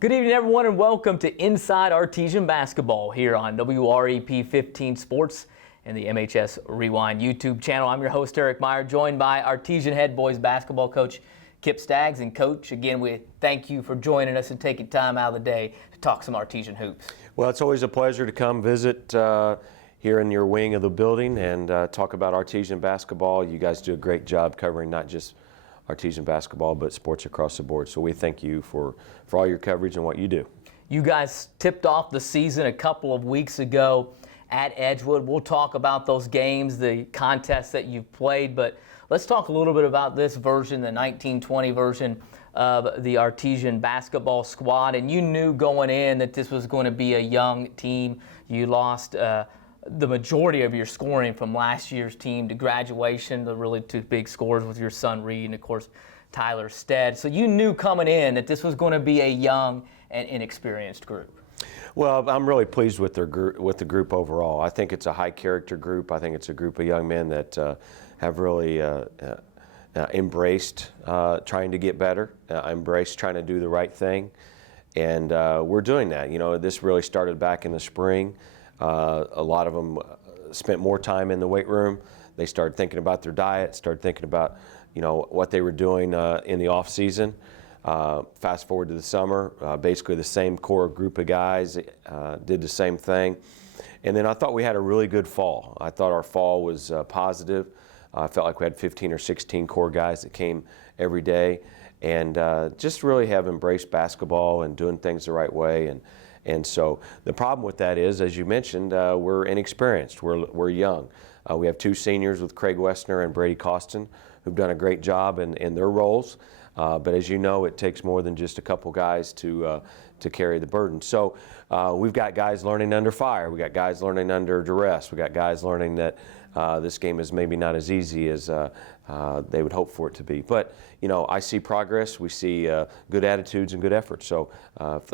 Good evening, everyone, and welcome to Inside Artesian Basketball here on WREP 15 Sports and the MHS Rewind YouTube channel. I'm your host, Eric Meyer, joined by Artesian head boys basketball coach Kip Staggs. And Coach, again, we thank you for joining us and taking time out of the day to talk some Artesian hoops. Well, it's always a pleasure to come visit here in your wing of the building and talk about Artesian basketball. You guys do a great job covering not just Artesian basketball, but sports across the board. So we thank you for all your coverage and what you do. You guys tipped off the season a couple of weeks ago at Edgewood. We'll talk about those games, the contests that you've played, but let's talk a little bit about this version, the 1920 version of the Artesian basketball squad. And you knew going in that this was going to be a young team. You lost the majority of your scoring from last year's team to graduation, the really two big scores with your son Reed and, of course, Tyler Stead. So you knew coming in that this was going to be a young and inexperienced group. Well, I'm really pleased with the group overall. I think it's a high-character group. I think it's a group of young men that have really embraced trying to get better, embraced trying to do the right thing, and we're doing that. You know, this really started back in the spring. A lot of them spent more time in the weight room. They started thinking about their diet, started thinking about, you know, what they were doing in the off season. Fast forward to the summer, basically the same core group of guys did the same thing. And then I thought we had a really good fall. I thought our fall was positive. I felt like we had 15 or 16 core guys that came every day and just really have embraced basketball and doing things the right way. And so the problem with that is, as you mentioned, we're inexperienced. We're young. We have two seniors with Craig Wessner and Brady Costin who've done a great job in their roles. But as you know, it takes more than just a couple guys to carry the burden. So we've got guys learning under fire. We've got guys learning under duress. We've got guys learning that this game is maybe not as easy as they would hope for it to be. But, you know, I see progress. We see good attitudes and good efforts. So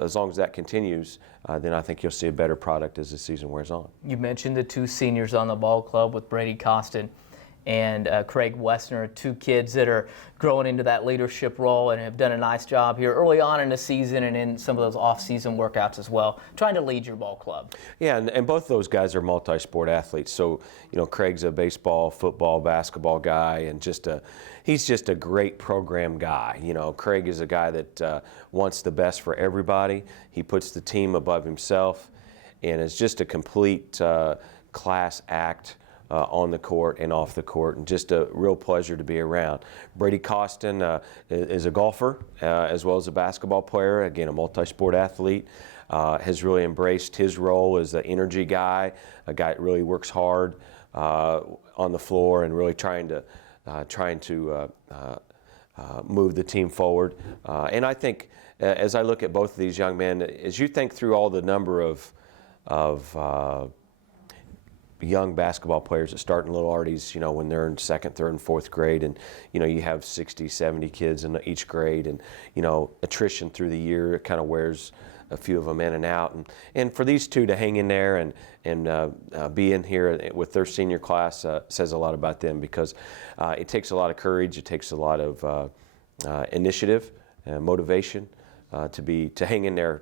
as long as that continues, then I think you'll see a better product as the season wears on. You mentioned the two seniors on the ball club with Brady Costin and Craig Wessner, two kids that are growing into that leadership role and have done a nice job here early on in the season and in some of those off-season workouts as well, trying to lead your ball club. Yeah, and both of those guys are multi-sport athletes. So, you know, Craig's a baseball, football, basketball guy, and he's just a great program guy. You know, Craig is a guy that wants the best for everybody. He puts the team above himself and is just a complete class act on the court and off the court, and just a real pleasure to be around. Brady Costin is a golfer as well as a basketball player, again a multi-sport athlete, has really embraced his role as the energy guy, a guy that really works hard on the floor and really trying to move the team forward. And I think as I look at both of these young men, as you think through all the number of young basketball players that start in Little Arties, you know, when they're in second, third, and fourth grade, and, you know, you have 60, 70 kids in each grade, and, you know, attrition through the year kind of wears a few of them in and out. And for these two to hang in there and be in here with their senior class says a lot about them, because it takes a lot of courage, it takes a lot of initiative, motivation to hang in there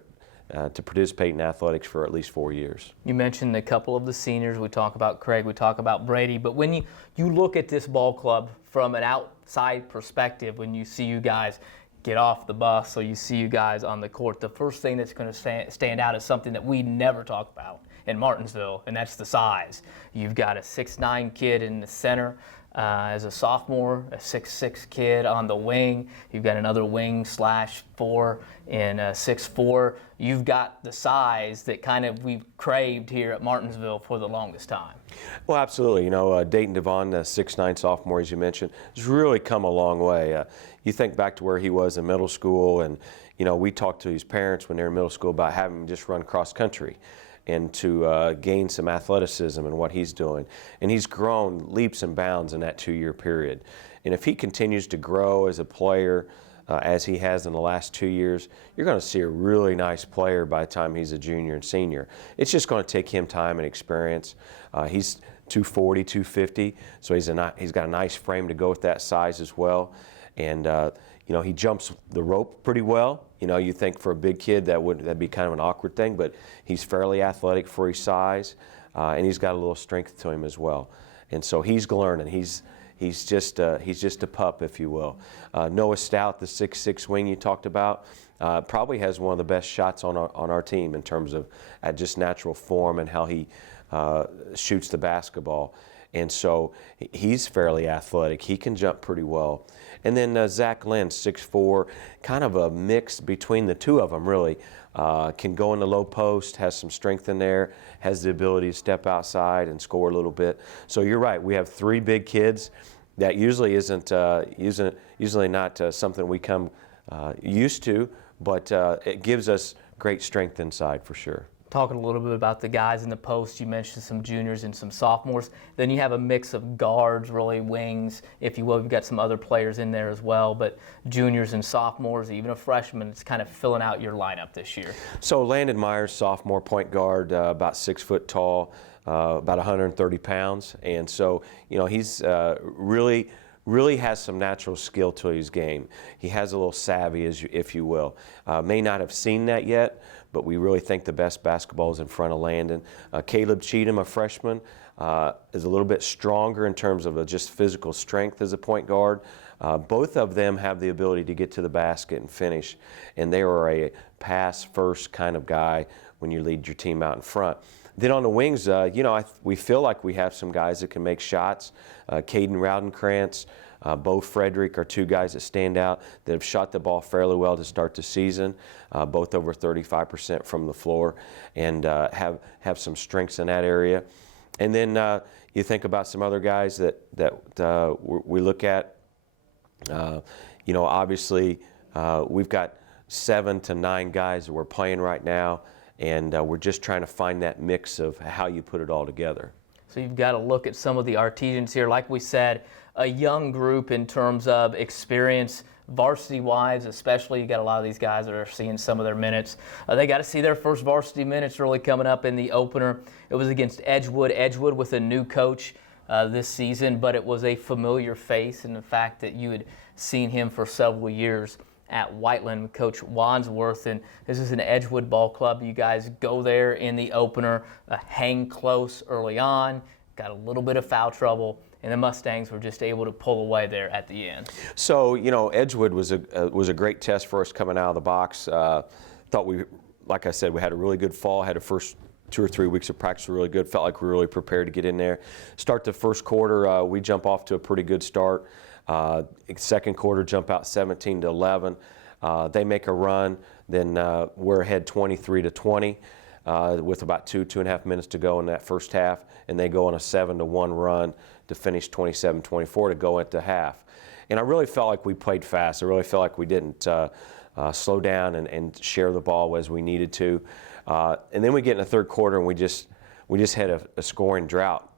to participate in athletics for at least 4 years. You mentioned a couple of the seniors. We talk about Craig, we talk about Brady, but when you look at this ball club from an outside perspective, when you see you guys get off the bus, so you see you guys on the court, the first thing that's going to stand out is something that we never talk about in Martinsville, and that's the size. You've got a 6'9" kid in the center as a sophomore, a 6'6" kid on the wing. You've got another wing /4 in 6'4". You've got the size that kind of we've craved here at Martinsville for the longest time. Well, absolutely. You know, Dayton Devon, 6'9" sophomore, as you mentioned, has really come a long way. You think back to where he was in middle school, and, you know, we talked to his parents when they were in middle school about having him just run cross country and to gain some athleticism in what he's doing. And he's grown leaps and bounds in that 2-year period. And if he continues to grow as a player as he has in the last 2 years, you're going to see a really nice player by the time he's a junior and senior. It's just going to take him time and experience. He's 240, 250, so he's got a nice frame to go with that size as well. And he jumps the rope pretty well. You think for a big kid that'd be kind of an awkward thing, but he's fairly athletic for his size, and he's got a little strength to him as well. And so he's learning. He's just a pup, if you will. Noah Stout, the 6'6" wing you talked about, probably has one of the best shots on our team in terms of at just natural form and how he shoots the basketball. And so he's fairly athletic. He can jump pretty well. And then Zach Lynn, 6'4", kind of a mix between the two of them, really. Can go in the low post, has some strength in there, has the ability to step outside and score a little bit. So you're right, we have three big kids. That usually isn't usually not something we come used to, but it gives us great strength inside for sure. Talking a little bit about the guys in the post, you mentioned some juniors and some sophomores. Then you have a mix of guards, really wings, if you will. You've got some other players in there as well, but juniors and sophomores, even a freshman, it's kind of filling out your lineup this year. So Landon Myers, sophomore point guard, about 6 foot tall, about 130 pounds, and so he's really has some natural skill to his game. He has a little savvy, if you will. May not have seen that yet, but we really think the best basketball is in front of Landon. Caleb Cheatham, a freshman, is a little bit stronger in terms of just physical strength as a point guard. Both of them have the ability to get to the basket and finish, and they are a pass-first kind of guy when you lead your team out in front. Then on the wings, we feel like we have some guys that can make shots. Caden Rowdenkrantz, Bo Frederick are two guys that stand out that have shot the ball fairly well to start the season, both over 35% from the floor, and have some strengths in that area. And then you think about some other guys that we look at. Obviously, we've got 7 to 9 guys that we're playing right now, and we're just trying to find that mix of how you put it all together. So you've got to look at some of the Artesians here. Like we said, a young group in terms of experience, varsity-wise especially. You got a lot of these guys that are seeing some of their minutes. They got to see their first varsity minutes really coming up in the opener. It was against Edgewood. Edgewood with a new coach this season, but it was a familiar face in the fact that you had seen him for several years at Whiteland with Coach Wansworth, and this is an Edgewood ball club. You guys go there in the opener, hang close early on, got a little bit of foul trouble, and the Mustangs were just able to pull away there at the end. So, Edgewood was a great test for us coming out of the box. Thought like I said, we had a really good fall, had the first 2 or 3 weeks of practice were really good, felt like we were really prepared to get in there. Start the first quarter, we jump off to a pretty good start. Second quarter, jump out 17-11. They make a run, then we're ahead 23-20 with about 2.5 minutes to go in that first half, and they go on a 7-1 run to finish 27-24 to go into half. And I really felt like we played fast. I really felt like we didn't slow down and share the ball as we needed to. And then we get in the third quarter and we just had a scoring drought.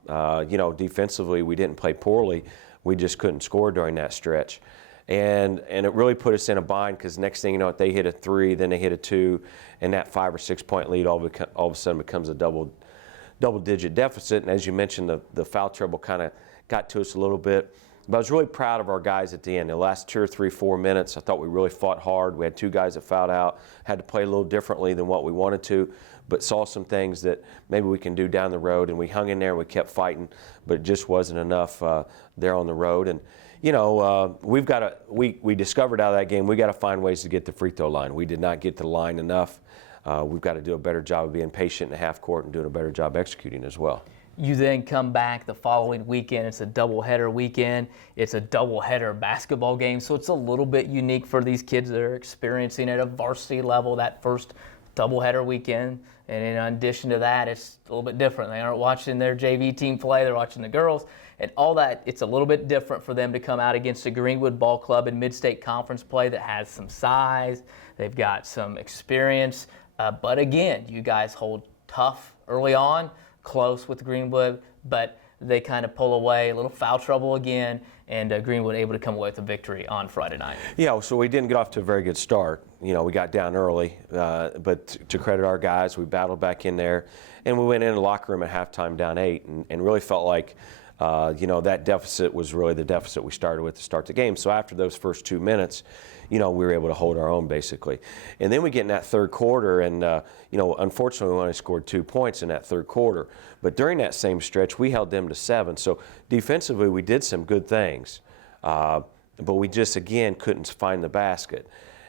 Defensively we didn't play poorly. We just couldn't score during that stretch. And it really put us in a bind because next thing you know, they hit a 3, then they hit a 2, and that 5 or 6 point lead all of a sudden becomes a double-digit deficit. And as you mentioned, the foul trouble kind of got to us a little bit. But I was really proud of our guys at the end. The last 2 or 3, 4 minutes, I thought we really fought hard. We had 2 guys that fouled out, had to play a little differently than what we wanted to, but saw some things that maybe we can do down the road. And we hung in there and we kept fighting, but it just wasn't enough there on the road. And we discovered out of that game, we got to find ways to get the free throw line. We did not get to the line enough. We've got to do a better job of being patient in the half court and doing a better job executing as well. You then come back the following weekend. It's a doubleheader weekend. It's a doubleheader basketball game, so it's a little bit unique for these kids that are experiencing at a varsity level that first doubleheader weekend. And in addition to that, it's a little bit different. They aren't watching their JV team play. They're watching the girls. And all that, it's a little bit different for them to come out against a Greenwood ball club in mid-state conference play that has some size. They've got some experience. But again, you guys hold tough early on, close with Greenwood, but they kind of pull away, a little foul trouble again, and Greenwood able to come away with a victory on Friday night. Yeah, so we didn't get off to a very good start. We got down early, but to credit our guys, we battled back in there, and we went in the locker room at halftime down 8 and really felt like That deficit was really the deficit we started with to start the game. So after those first 2 minutes, we were able to hold our own basically. And then we get in that third quarter, and unfortunately we only scored 2 points in that third quarter. But during that same stretch, we held them to 7. So defensively, we did some good things, but we just again couldn't find the basket.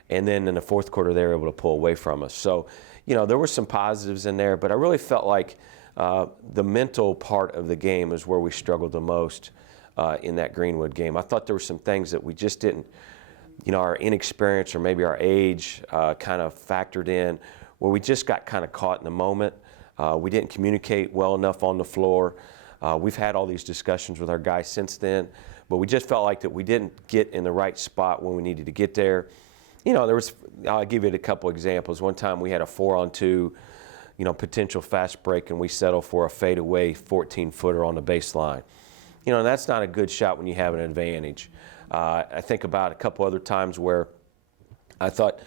And then in the fourth quarter, they were able to pull away from us. So, there were some positives in there, but I really felt like the mental part of the game is where we struggled the most in that Greenwood game. I thought there were some things that we just didn't, our inexperience or maybe our age kind of factored in, where we just got kind of caught in the moment. We didn't communicate well enough on the floor. We've had all these discussions with our guys since then, but we just felt like that we didn't get in the right spot when we needed to get there. I'll give you a couple examples. One time we had a 4-on-2, potential fast break, and we settled for a fadeaway 14-footer on the baseline. That's not a good shot when you have an advantage. I think about a couple other times where I thought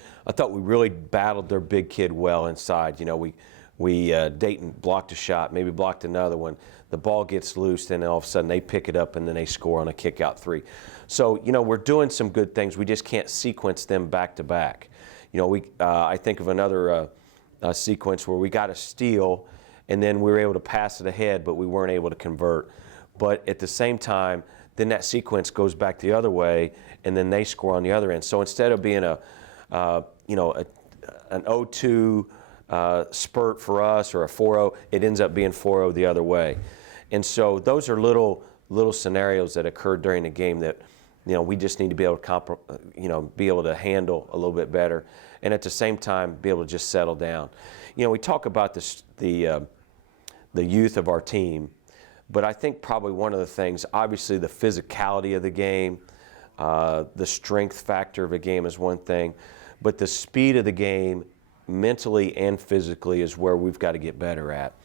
we really battled their big kid well inside. Dayton blocked a shot, maybe blocked another one. The ball gets loose, then all of a sudden they pick it up and then they score on a kick-out 3. So, we're doing some good things. We just can't sequence them back to back. I think of another sequence where we got a steal and then we were able to pass it ahead, but we weren't able to convert. But at the same time, then that sequence goes back the other way, and then they score on the other end. So instead of being an 0-2 spurt for us or a 4-0, it ends up being 4-0 the other way. And so those are little scenarios that occurred during the game that we just need to be able to be able to handle a little bit better, and at the same time be able to just settle down. We talk about the youth of our team. But I think probably one of the things, obviously the physicality of the game, the strength factor of a game is one thing, but the speed of the game, mentally and physically, is where we've got to get better at.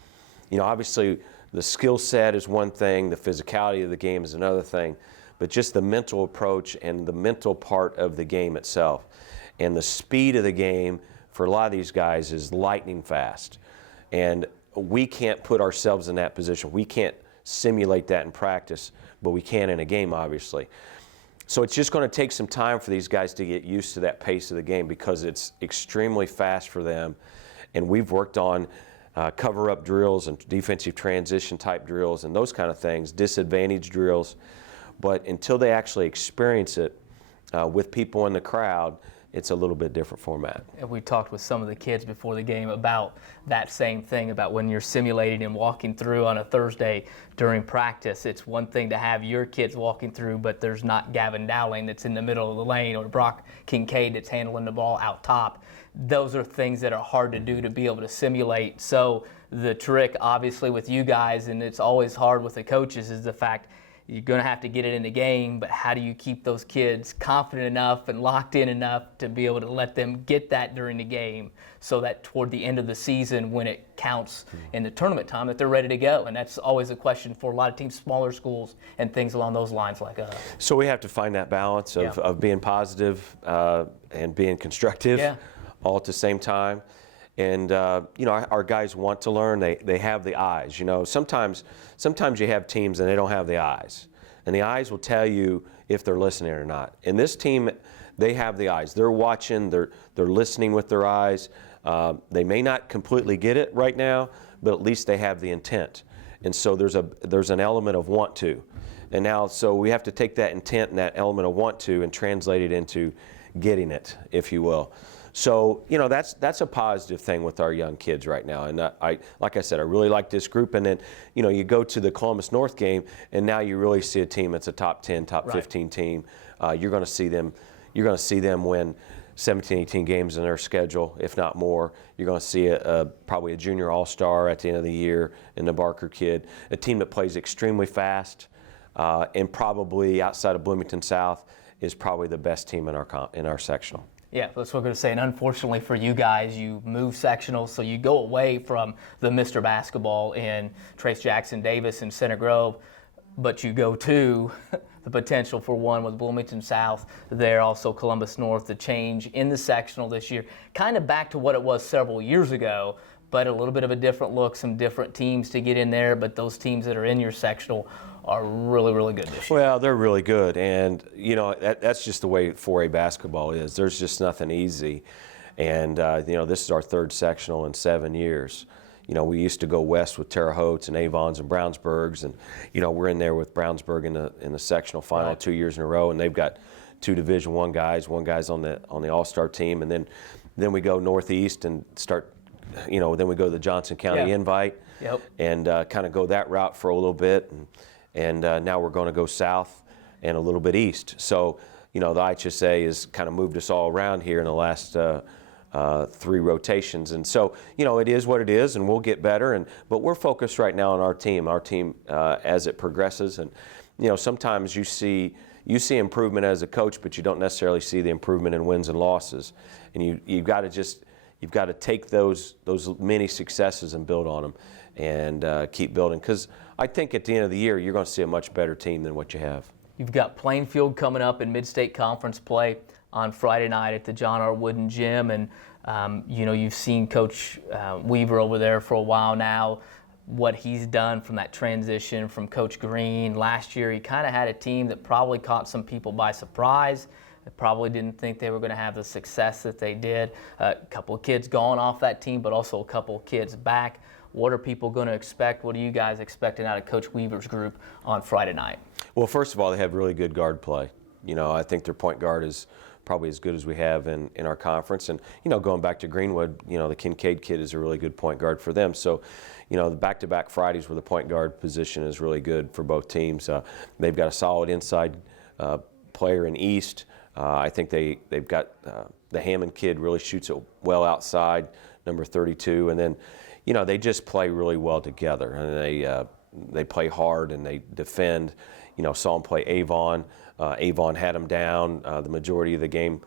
Obviously the skill set is one thing, the physicality of the game is another thing, but just the mental approach and the mental part of the game itself. And the speed of the game for a lot of these guys is lightning fast. And we can't put ourselves in that position. We can't simulate that in practice, but we can in a game, obviously. So it's just going to take some time for these guys to get used to that pace of the game, because it's extremely fast for them. And we've worked on cover-up drills and defensive transition type drills and those kind of things, disadvantage drills. But until they actually experience it with people in the crowd, it's a little bit different format. And we talked with some of the kids before the game about that same thing, about when you're simulating and walking through on a Thursday during practice. It's one thing to have your kids walking through, but there's not Gavin Dowling that's in the middle of the lane, or Brock Kincaid that's handling the ball out top. Those are things that are hard to do, to be able to simulate. So the trick, obviously, with you guys, and it's always hard with the coaches, is the fact you're going to have to get it in the game, but how do you keep those kids confident enough and locked in enough to be able to let them get that during the game, so that toward the end of the season, when it counts in the tournament time, that they're ready to go? And that's always a question for a lot of teams, smaller schools, and things along those lines like us. So we have to find that balance of being positive and being constructive all at the same time. And our guys want to learn. They have the eyes. Sometimes you have teams and they don't have the eyes, and the eyes will tell you if they're listening or not. And this team, they have the eyes. They're watching. They're listening with their eyes. They may not completely get it right now, but at least they have the intent. And so there's an element of want to. And now, so we have to take that intent and that element of want to and translate it into getting it, if you will. So, that's a positive thing with our young kids right now. And like I said, I really like this group. And then, you go to the Columbus North game, and now you really see a team that's a top 10, top 15 team. You're going to see them win 17, 18 games in their schedule, if not more. You're going to see probably a junior all-star at the end of the year in the Barker kid, a team that plays extremely fast, and probably outside of Bloomington South is probably the best team in our sectional. Yeah, that's what we're going to say. And unfortunately for you guys, you move sectionals, so you go away from the Mr. Basketball in Trace Jackson Davis and Center Grove, but you go to the potential for one with Bloomington South there, also Columbus North, the change in the sectional this year. Kind of back to what it was several years ago, but a little bit of a different look, some different teams to get in there, but those teams that are in your sectional are really, really good this year. Well, they're really good, and you know that's just the way 4A basketball is. There's just nothing easy, and you know, this is our third sectional in 7 years. You know, we used to go west with Terre Hautes and Avons and Brownsburgs, and you know, we're in there with Brownsburg in the sectional final Right. 2 years in a row, and they've got 2 Division I guys, one guy's on the All-Star team, and then we go northeast and start. You know, then we go to the Johnson County Yeah. Invite, Yep. and kind of go that route for a little bit, and now we're going to go south and a little bit east. So, you know, the IHSA has kind of moved us all around here in the last 3 rotations, and so, you know, it is what it is, and we'll get better. But we're focused right now on our team as it progresses, and you know, sometimes you see improvement as a coach, but you don't necessarily see the improvement in wins and losses, and you've got to take those many successes and build on them, and keep building. Because I think at the end of the year, you're going to see a much better team than what you have. You've got Plainfield coming up in Mid-State Conference play on Friday night at the John R. Wooden Gym, and you know, you've seen Coach Weaver over there for a while now. What he's done from that transition from Coach Green. Last year, he kind of had a team that probably caught some people by surprise. They probably didn't think they were going to have the success that they did. A couple of kids gone off that team, but also a couple of kids back. What are people going to expect? What are you guys expecting out of Coach Weaver's group on Friday night? Well, first of all, they have really good guard play. You know, I think their point guard is probably as good as we have in our conference. And, you know, going back to Greenwood, you know, the Kincaid kid is a really good point guard for them. So, you know, the back-to-back Fridays where the point guard position is really good for both teams. They've got a solid inside player in East. I think they've got the Hammond kid really shoots it well outside, number 32. And then, you know, they just play really well together. And they play hard and they defend. You know, saw them play Avon. Avon had them down the majority of the game.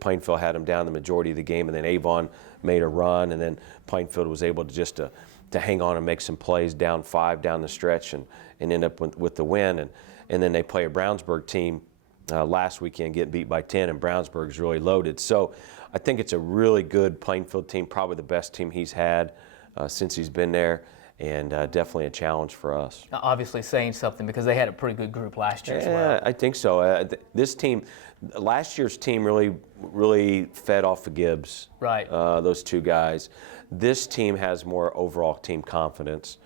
Plainfield had them down the majority of the game, and then Avon made a run, and then Plainfield was able to just to hang on and make some plays down 5 down the stretch and end up with the win. And then they play a Brownsburg team last weekend, get beat by 10, and Brownsburg is really loaded. So I think it's a really good Plainfield team, probably the best team he's had since he's been there. And definitely a challenge for us. Obviously saying something because they had a pretty good group last year as well. Yeah, I think so. This team, last year's team really fed off of Gibbs. Right. Those 2 guys. This team has more overall team confidence,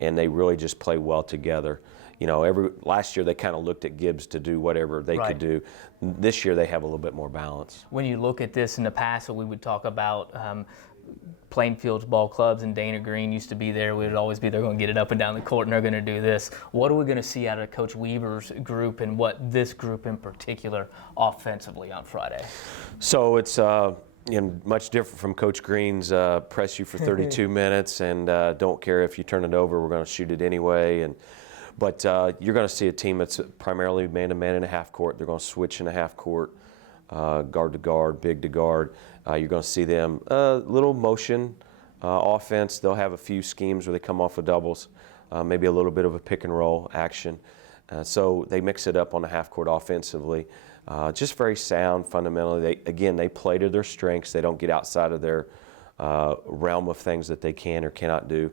and they really just play well together. You know, last year they kind of looked at Gibbs to do whatever they could do. This year they have a little bit more balance. When you look at this in the past, we would talk about Plainfield's ball clubs, and Dana Green used to be there. We would always be, they're going to get it up and down the court and they're going to do this. What are we going to see out of Coach Weaver's group, and what this group in particular offensively on Friday? So it's much different from Coach Green's press you for 32 minutes and don't care if you turn it over, we're going to shoot it anyway. But you're going to see a team that's primarily man-to-man in a half court. They're going to switch in a half court, guard to guard, big to guard. You're going to see them little motion offense. They'll have a few schemes where they come off of doubles, maybe a little bit of a pick and roll action. So they mix it up on the half court offensively. Just very sound fundamentally. They play to their strengths. They don't get outside of their realm of things that they can or cannot do.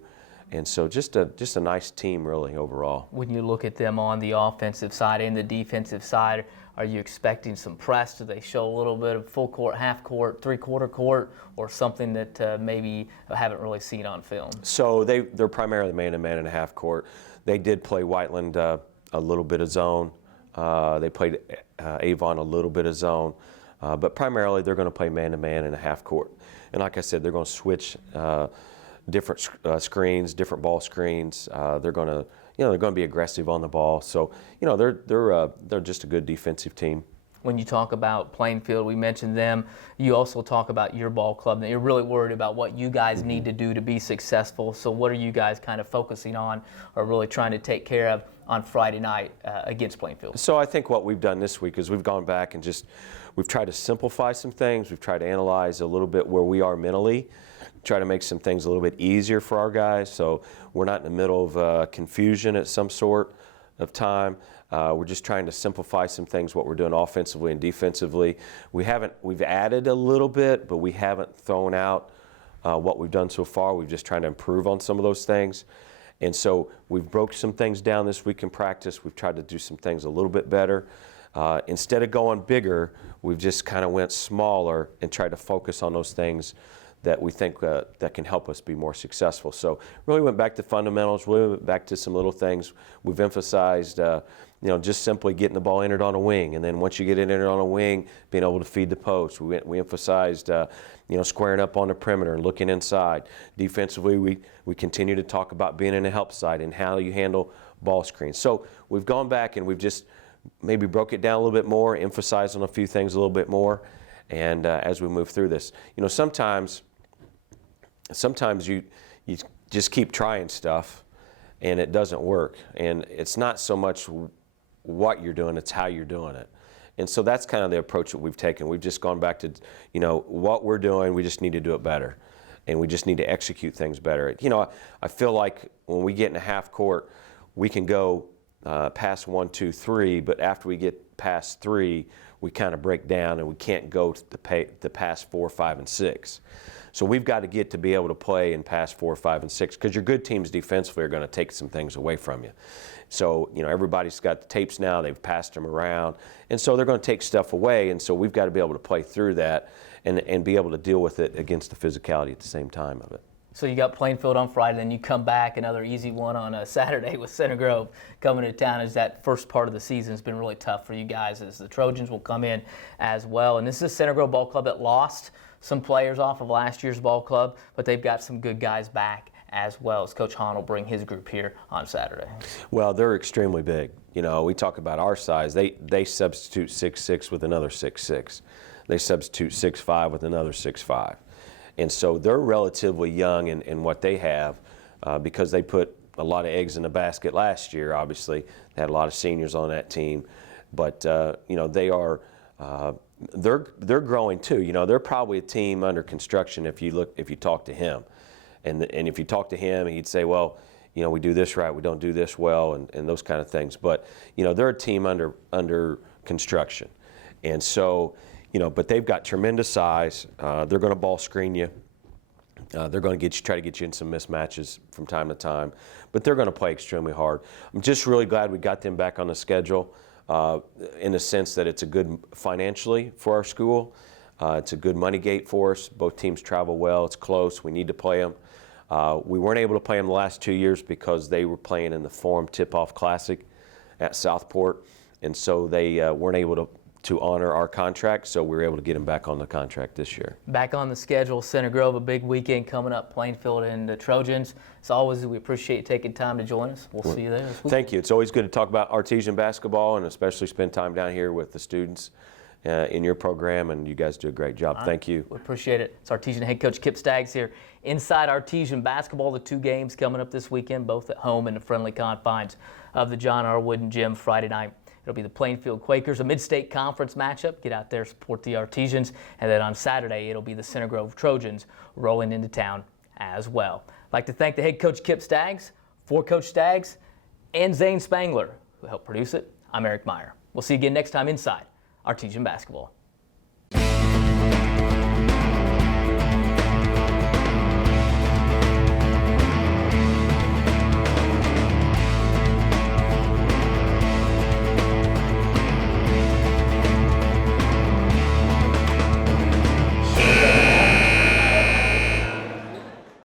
And so just a nice team really overall. When you look at them on the offensive side and the defensive side, are you expecting some press? Do they show a little bit of full court, half court, 3/4 court, or something that maybe I haven't really seen on film? So they're primarily man-to-man in a half court. They did play Whiteland a little bit of zone. They played Avon a little bit of zone. But primarily they're going to play man-to-man in a half court. And like I said, they're going to switch different screens, different ball screens. They're going to be aggressive on the ball. So, you know, they're just a good defensive team. When you talk about Plainfield, we mentioned them. You also talk about your ball club, that you're really worried about what you guys need to do to be successful. So what are you guys kind of focusing on or really trying to take care of on Friday night against Plainfield? So I think what we've done this week is we've gone back and we've tried to simplify some things. We've tried to analyze a little bit where we are mentally, try to make some things a little bit easier for our guys so we're not in the middle of confusion at some sort of time. We're just trying to simplify some things, what we're doing offensively and defensively. We've added a little bit, but we haven't thrown out what we've done so far. We've just trying to improve on some of those things. And so we've broke some things down this week in practice. We've tried to do some things a little bit better. Instead of going bigger, we've just kind of went smaller and tried to focus on those things that we think that can help us be more successful. So really went back to fundamentals, really went back to some little things. We've emphasized just simply getting the ball entered on a wing, and then once you get it entered on a wing, being able to feed the post. We emphasized squaring up on the perimeter and looking inside. Defensively, we continue to talk about being in the help side and how you handle ball screens. So we've gone back and we've just maybe broke it down a little bit more, emphasized on a few things a little bit more, and as we move through this, sometimes you just keep trying stuff and it doesn't work, and it's not so much what you're doing, it's how you're doing it. And so that's kind of the approach that we've taken. We've just gone back to what we're doing, we just need to do it better, and we just need to execute things better. I feel like when we get in a half court, we can go past 1, 2, 3, but after we get past 3, we kind of break down and we can't go to the past 4, 5, and 6. So we've got to get to be able to play in past 4, 5, and 6, because your good teams defensively are going to take some things away from you. So everybody's got the tapes now, they've passed them around, and so they're going to take stuff away, and so we've got to be able to play through that and be able to deal with it against the physicality at the same time of it. So you got Plainfield on Friday, then you come back, another easy one on a Saturday with Center Grove coming to town. As that first part of the season has been really tough for you guys, as the Trojans will come in as well. And this is a Center Grove ball club that lost some players off of last year's ball club, but they've got some good guys back as well, as Coach Hahn will bring his group here on Saturday. Well, they're extremely big. We talk about our size. They substitute 6'6" with another 6'6". They substitute 6'5" with another 6'5". And so they're relatively young in what they have because they put a lot of eggs in the basket last year, obviously. They had a lot of seniors on that team. But, they are they're growing too. They're probably a team under construction if you talk to him. And if you talk to him, he'd say, well, we do this right, we don't do this well, and those kind of things. But, they're a team under construction. And so, but they've got tremendous size. They're going to ball screen you. They're going to try to get you in some mismatches from time to time. But they're going to play extremely hard. I'm just really glad we got them back on the schedule in the sense that it's a good financially for our school. It's a good money gate for us. Both teams travel well. It's close. We need to play them. We weren't able to play them the last 2 years because they were playing in the Forum Tip-Off Classic at Southport. And so they weren't able to honor our contract, so we were able to get him back on the contract this year. Back on the schedule, Center Grove, a big weekend coming up, Plainfield and the Trojans. As always, we appreciate you taking time to join us. We'll see you there this weekend. Thank you. It's always good to talk about Artesian basketball and especially spend time down here with the students in your program, and you guys do a great job. Thank you. We appreciate it. It's Artesian head coach Kip Staggs here. Inside Artesian basketball, the 2 games coming up this weekend, both at home in the friendly confines of the John R. Wooden Gym Friday night. It'll be the Plainfield Quakers, a mid-state conference matchup. Get out there, support the Artesians. And then on Saturday, it'll be the Center Grove Trojans rolling into town as well. I'd like to thank the head coach, Kip Staggs, for Coach Staggs, and Zane Spangler, who helped produce it. I'm Eric Meyer. We'll see you again next time inside Artesian basketball.